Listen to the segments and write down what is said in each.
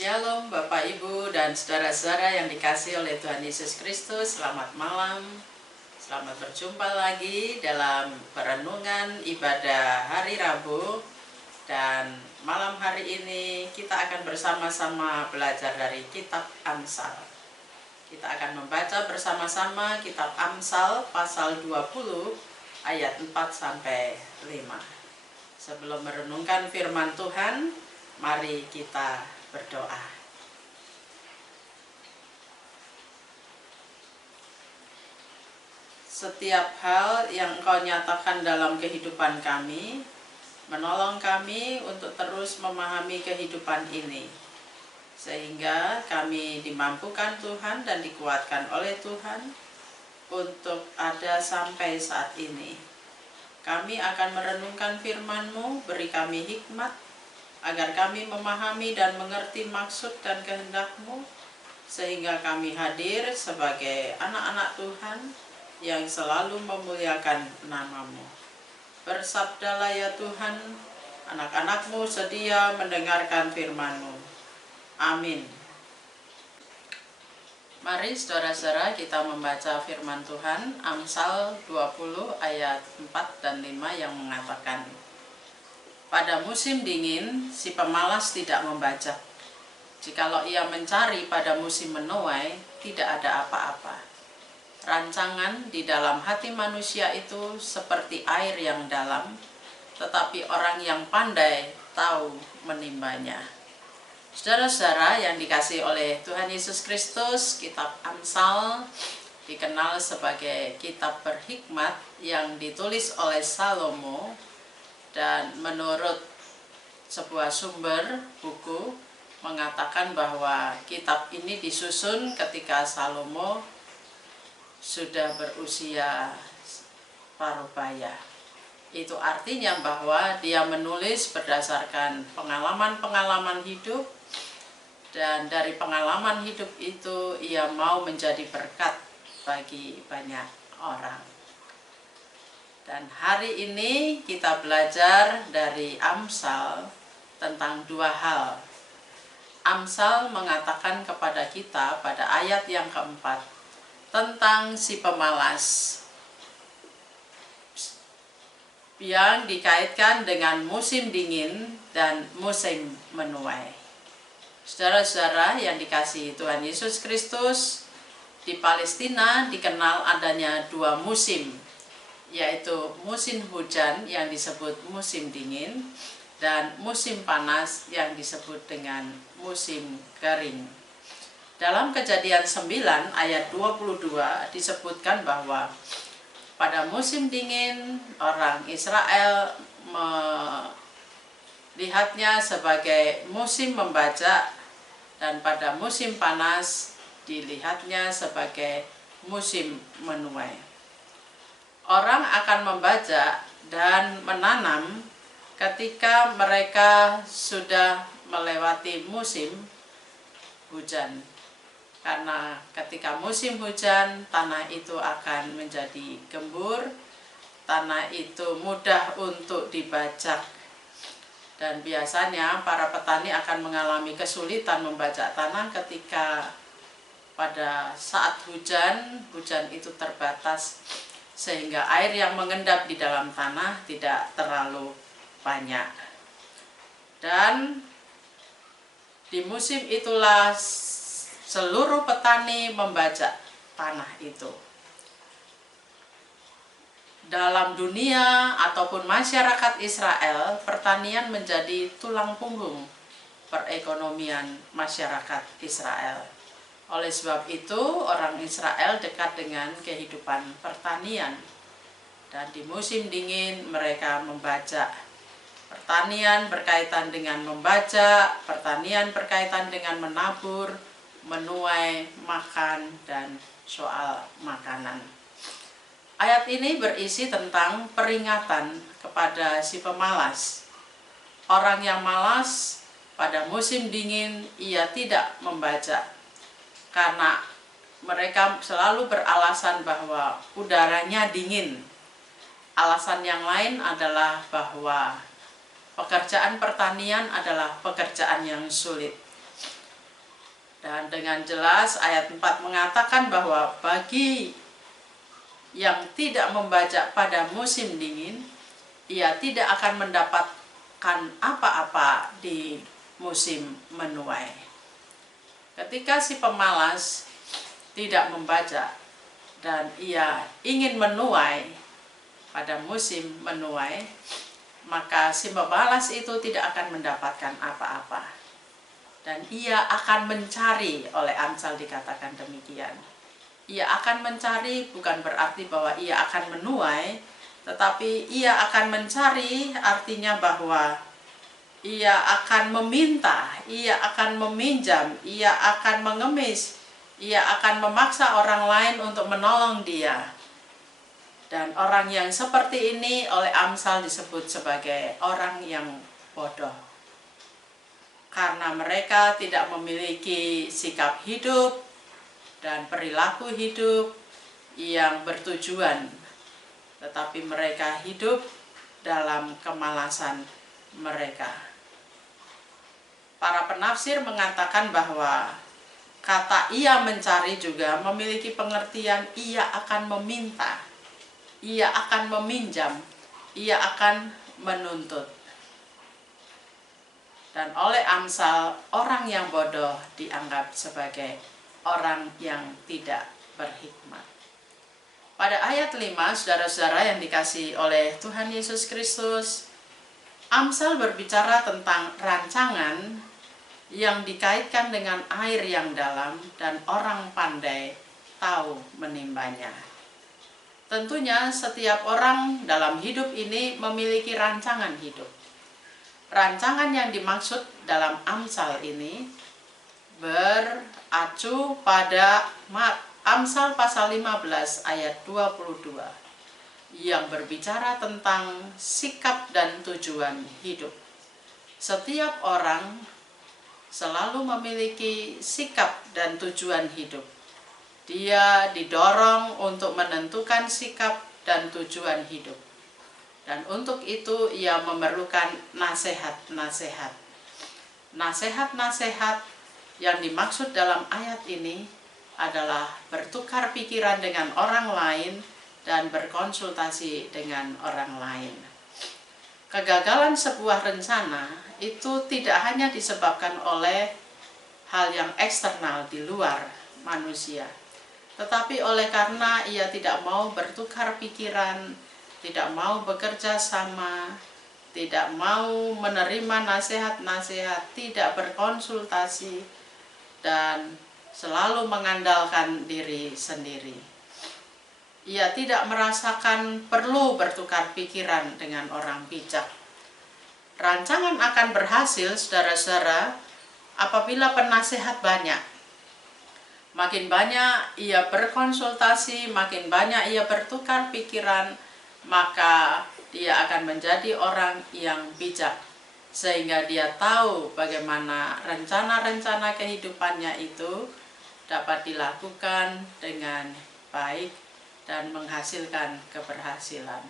Shalom Bapak Ibu dan saudara-saudara yang dikasihi oleh Tuhan Yesus Kristus. Selamat malam. Selamat berjumpa lagi dalam perenungan ibadah hari Rabu. Dan malam hari ini kita akan bersama-sama belajar dari kitab Amsal. Kita akan membaca bersama-sama kitab Amsal pasal 20 ayat 4-5. Sebelum merenungkan firman Tuhan, mari kita berdoa. Setiap hal yang Engkau nyatakan dalam kehidupan kami, menolong kami untuk terus memahami kehidupan ini, sehingga kami dimampukan Tuhan dan dikuatkan oleh Tuhan untuk ada sampai saat ini. Kami akan merenungkan firman-Mu, beri kami hikmat, agar kami memahami dan mengerti maksud dan kehendak-Mu, sehingga kami hadir sebagai anak-anak Tuhan yang selalu memuliakan nama-Mu. Bersabdalah ya Tuhan, anak-anak-Mu sedia mendengarkan firman-Mu. Amin. Mari saudara-saudara kita membaca firman Tuhan, Amsal 20 ayat 4 dan 5 yang mengatakan, pada musim dingin, si pemalas tidak membajak. Jikalau ia mencari pada musim menuai, tidak ada apa-apa. Rancangan di dalam hati manusia itu seperti air yang dalam, tetapi orang yang pandai tahu menimbanya. Saudara-saudara yang dikasihi oleh Tuhan Yesus Kristus, kitab Amsal dikenal sebagai kitab berhikmat yang ditulis oleh Salomo. Dan menurut sebuah sumber buku mengatakan bahwa kitab ini disusun ketika Salomo sudah berusia paruh baya. Itu artinya bahwa dia menulis berdasarkan pengalaman-pengalaman hidup, dan dari pengalaman hidup itu ia mau menjadi berkat bagi banyak orang. Dan hari ini kita belajar dari Amsal tentang dua hal. Amsal mengatakan kepada kita pada ayat yang keempat tentang si pemalas yang dikaitkan dengan musim dingin dan musim menuai. Saudara-saudara yang dikasihi Tuhan Yesus Kristus, di Palestina dikenal adanya dua musim, yaitu musim hujan yang disebut musim dingin dan musim panas yang disebut dengan musim kering. Dalam Kejadian 9 ayat 22 disebutkan bahwa pada musim dingin orang Israel melihatnya sebagai musim membajak, dan pada musim panas dilihatnya sebagai musim menuai. Orang akan membajak dan menanam ketika mereka sudah melewati musim hujan. Karena ketika musim hujan, tanah itu akan menjadi gembur, tanah itu mudah untuk dibajak. Dan biasanya para petani akan mengalami kesulitan membajak tanah ketika pada saat hujan itu terbatas, sehingga air yang mengendap di dalam tanah tidak terlalu banyak. Dan di musim itulah seluruh petani membajak tanah itu. Dalam dunia ataupun masyarakat Israel, pertanian menjadi tulang punggung perekonomian masyarakat Israel. Oleh sebab itu, orang Israel dekat dengan kehidupan pertanian. Dan di musim dingin mereka membajak. Pertanian berkaitan dengan membajak, pertanian berkaitan dengan menabur, menuai, makan, dan soal makanan. Ayat ini berisi tentang peringatan kepada si pemalas. Orang yang malas pada musim dingin ia tidak membajak, karena mereka selalu beralasan bahwa udaranya dingin. Alasan yang lain adalah bahwa pekerjaan pertanian adalah pekerjaan yang sulit. Dan dengan jelas ayat 4 mengatakan bahwa bagi yang tidak membaca pada musim dingin, ia tidak akan mendapatkan apa-apa di musim menuai. Ketika si pemalas tidak membaca dan ia ingin menuai pada musim menuai, maka si pemalas itu tidak akan mendapatkan apa-apa. Dan ia akan mencari, oleh Amsal dikatakan demikian. Ia akan mencari bukan berarti bahwa ia akan menuai, tetapi ia akan mencari artinya bahwa ia akan meminta, ia akan meminjam, ia akan mengemis, ia akan memaksa orang lain untuk menolong dia. Dan orang yang seperti ini oleh Amsal disebut sebagai orang yang bodoh. Karena mereka tidak memiliki sikap hidup dan perilaku hidup yang bertujuan, tetapi mereka hidup dalam kemalasan mereka. Para penafsir mengatakan bahwa kata ia mencari juga memiliki pengertian ia akan meminta, ia akan meminjam, ia akan menuntut. Dan oleh Amsal, orang yang bodoh dianggap sebagai orang yang tidak berhikmat. Pada ayat 5, saudara-saudara yang dikasihi oleh Tuhan Yesus Kristus, Amsal berbicara tentang rancangan yang dikaitkan dengan air yang dalam dan orang pandai tahu menimbanya. Tentunya setiap orang dalam hidup ini memiliki rancangan hidup. Rancangan yang dimaksud dalam Amsal ini beracu pada Amsal pasal 15 ayat 22 yang berbicara tentang sikap dan tujuan hidup. Setiap orang selalu memiliki sikap dan tujuan hidup. Dia didorong untuk menentukan sikap dan tujuan hidup. Dan untuk itu ia memerlukan nasihat-nasihat. Nasihat-nasihat yang dimaksud dalam ayat ini adalah bertukar pikiran dengan orang lain dan berkonsultasi dengan orang lain. Kegagalan sebuah rencana itu tidak hanya disebabkan oleh hal yang eksternal di luar manusia, tetapi oleh karena ia tidak mau bertukar pikiran, tidak mau bekerja sama, tidak mau menerima nasihat-nasihat, tidak berkonsultasi, dan selalu mengandalkan diri sendiri. Ia tidak merasakan perlu bertukar pikiran dengan orang bijak. Rancangan akan berhasil, saudara-saudara, apabila penasehat banyak. Makin banyak ia berkonsultasi, makin banyak ia bertukar pikiran, maka dia akan menjadi orang yang bijak, sehingga dia tahu bagaimana rencana-rencana kehidupannya itu dapat dilakukan dengan baik dan menghasilkan keberhasilan.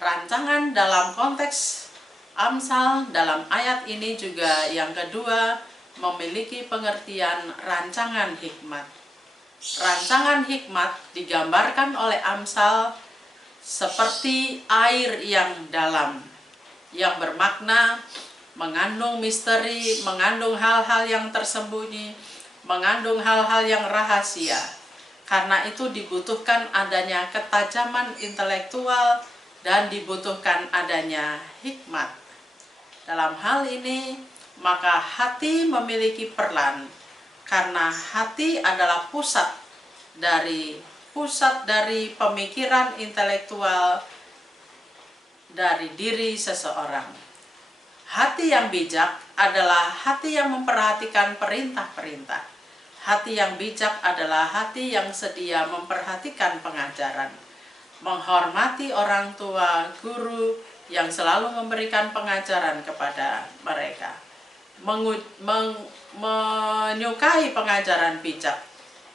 Rancangan dalam konteks Amsal dalam ayat ini juga yang kedua memiliki pengertian rancangan hikmat. Rancangan hikmat digambarkan oleh Amsal seperti air yang dalam, yang bermakna, mengandung misteri, mengandung hal-hal yang tersembunyi, mengandung hal-hal yang rahasia. Karena itu dibutuhkan adanya ketajaman intelektual dan dibutuhkan adanya hikmat. Dalam hal ini, maka hati memiliki peran, karena hati adalah pusat dari pemikiran intelektual dari diri seseorang. Hati yang bijak adalah hati yang memperhatikan perintah-perintah. Hati yang bijak adalah hati yang sedia memperhatikan pengajaran, menghormati orang tua, guru yang selalu memberikan pengajaran kepada mereka, menyukai pengajaran bijak,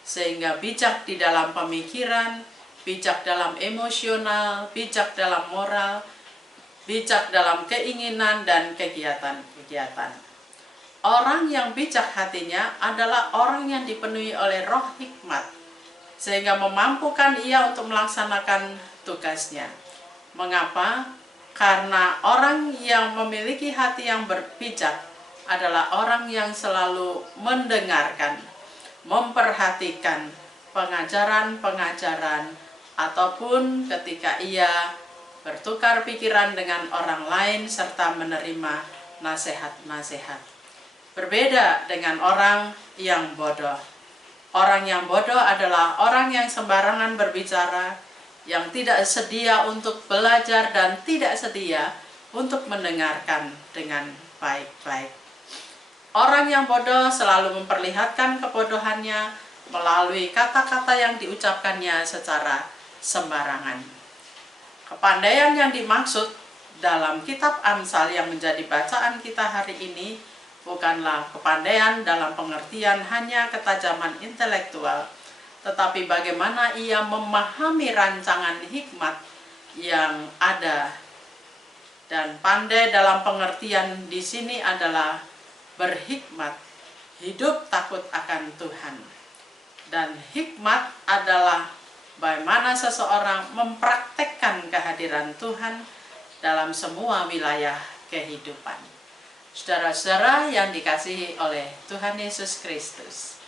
sehingga bijak di dalam pemikiran, bijak dalam emosional, bijak dalam moral, bijak dalam keinginan dan kegiatan-kegiatan. orang yang bijak hatinya adalah orang yang dipenuhi oleh roh hikmat, sehingga memampukan ia untuk melaksanakan tugasnya. Mengapa? Karena orang yang memiliki hati yang berbijak adalah orang yang selalu mendengarkan, memperhatikan pengajaran-pengajaran, ataupun ketika ia bertukar pikiran dengan orang lain serta menerima nasihat-nasihat. Berbeda dengan orang yang bodoh. Orang yang bodoh adalah orang yang sembarangan berbicara, yang tidak sedia untuk belajar dan tidak sedia untuk mendengarkan dengan baik-baik. Orang yang bodoh selalu memperlihatkan kebodohannya melalui kata-kata yang diucapkannya secara sembarangan. Kepandaian yang dimaksud dalam kitab Amsal yang menjadi bacaan kita hari ini bukanlah kepandaian dalam pengertian hanya ketajaman intelektual, tetapi bagaimana ia memahami rancangan hikmat yang ada. Dan pandai dalam pengertian di sini adalah berhikmat, hidup takut akan Tuhan. Dan hikmat adalah bagaimana seseorang mempraktekkan kehadiran Tuhan dalam semua wilayah kehidupan. Saudara-saudara yang dikasihi oleh Tuhan Yesus Kristus,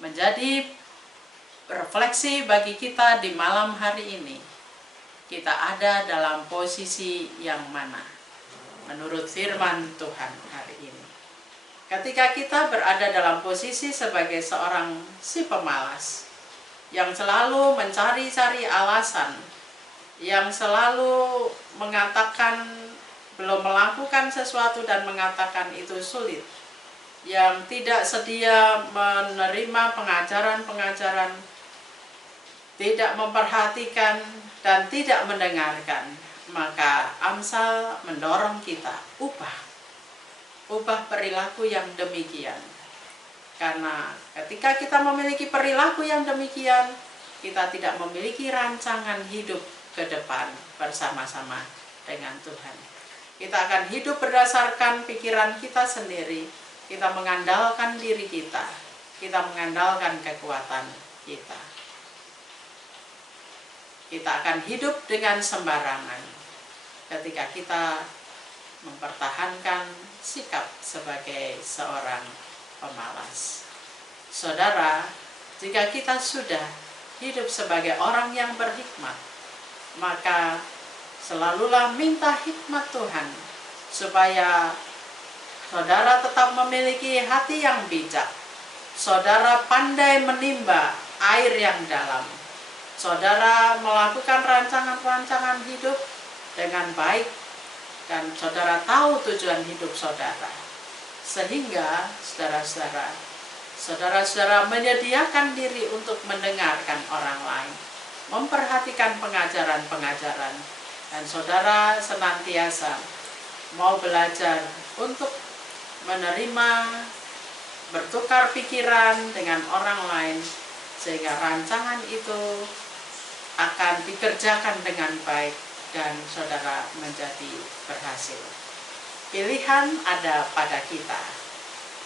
menjadi refleksi bagi kita di malam hari ini, kita ada dalam posisi yang mana menurut firman Tuhan hari ini. Ketika kita berada dalam posisi sebagai seorang si pemalas yang selalu mencari-cari alasan, yang selalu mengatakan belum melakukan sesuatu dan mengatakan itu sulit, yang tidak sedia menerima pengajaran-pengajaran, tidak memperhatikan dan tidak mendengarkan, maka Amsal mendorong kita ubah perilaku yang demikian. Karena ketika kita memiliki perilaku yang demikian, kita tidak memiliki rancangan hidup ke depan bersama-sama dengan Tuhan. Kita akan hidup berdasarkan pikiran kita sendiri, kita mengandalkan diri kita mengandalkan kekuatan kita. Kita akan hidup dengan sembarangan ketika kita mempertahankan sikap sebagai seorang pemalas. Saudara, jika kita sudah hidup sebagai orang yang berhikmat, maka selalulah minta hikmat Tuhan supaya saudara tetap memiliki hati yang bijak. Saudara pandai menimba air yang dalam. Saudara melakukan rancangan-rancangan hidup dengan baik, dan saudara tahu tujuan hidup saudara. Sehingga saudara-saudara menyediakan diri untuk mendengarkan orang lain, memperhatikan pengajaran-pengajaran, dan saudara senantiasa mau belajar untuk menerima, bertukar pikiran dengan orang lain, sehingga rancangan itu akan dikerjakan dengan baik dan saudara menjadi berhasil. Pilihan ada pada kita.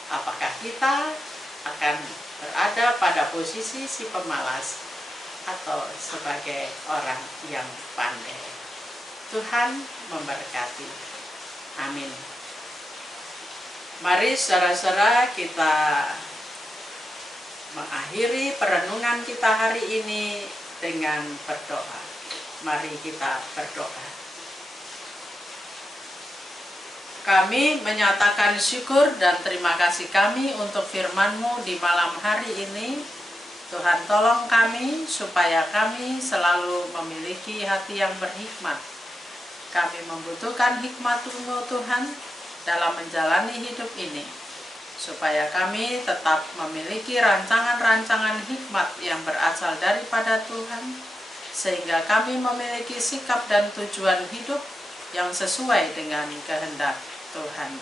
Apakah kita akan berada pada posisi si pemalas atau sebagai orang yang pandai? Tuhan memberkati. Amin. Mari saudara-saudara kita mengakhiri perenungan kita hari ini dengan berdoa. Mari kita berdoa. Kami menyatakan syukur dan terima kasih kami untuk firman-Mu di malam hari ini. Tuhan tolong kami supaya kami selalu memiliki hati yang berhikmat. Kami membutuhkan hikmat-Mu Tuhan dalam menjalani hidup ini, supaya kami tetap memiliki rancangan-rancangan hikmat yang berasal daripada Tuhan, sehingga kami memiliki sikap dan tujuan hidup yang sesuai dengan kehendak Tuhan.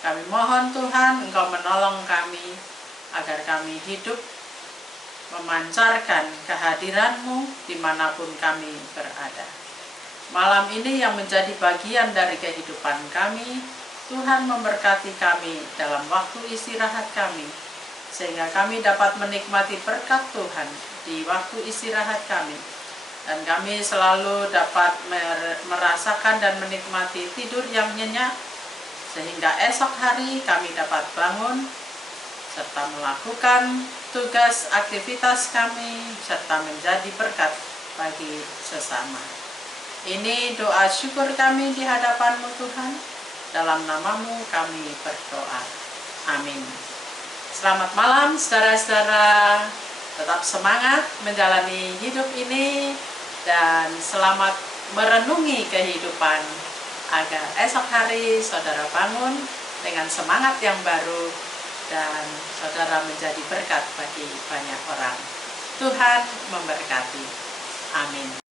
Kami mohon Tuhan, Engkau menolong kami agar kami hidup memancarkan kehadiran-Mu dimanapun kami berada. Malam ini yang menjadi bagian dari kehidupan kami, Tuhan memberkati kami dalam waktu istirahat kami, sehingga kami dapat menikmati berkat Tuhan di waktu istirahat kami. Dan kami selalu dapat merasakan dan menikmati tidur yang nyenyak, sehingga esok hari kami dapat bangun, serta melakukan tugas aktivitas kami, serta menjadi berkat bagi sesama. Ini doa syukur kami di hadapan-Mu Tuhan, dalam nama-Mu kami berdoa. Amin. Selamat malam saudara-saudara, tetap semangat menjalani hidup ini dan selamat merenungi kehidupan agar esok hari saudara bangun dengan semangat yang baru dan saudara menjadi berkat bagi banyak orang. Tuhan memberkati. Amin.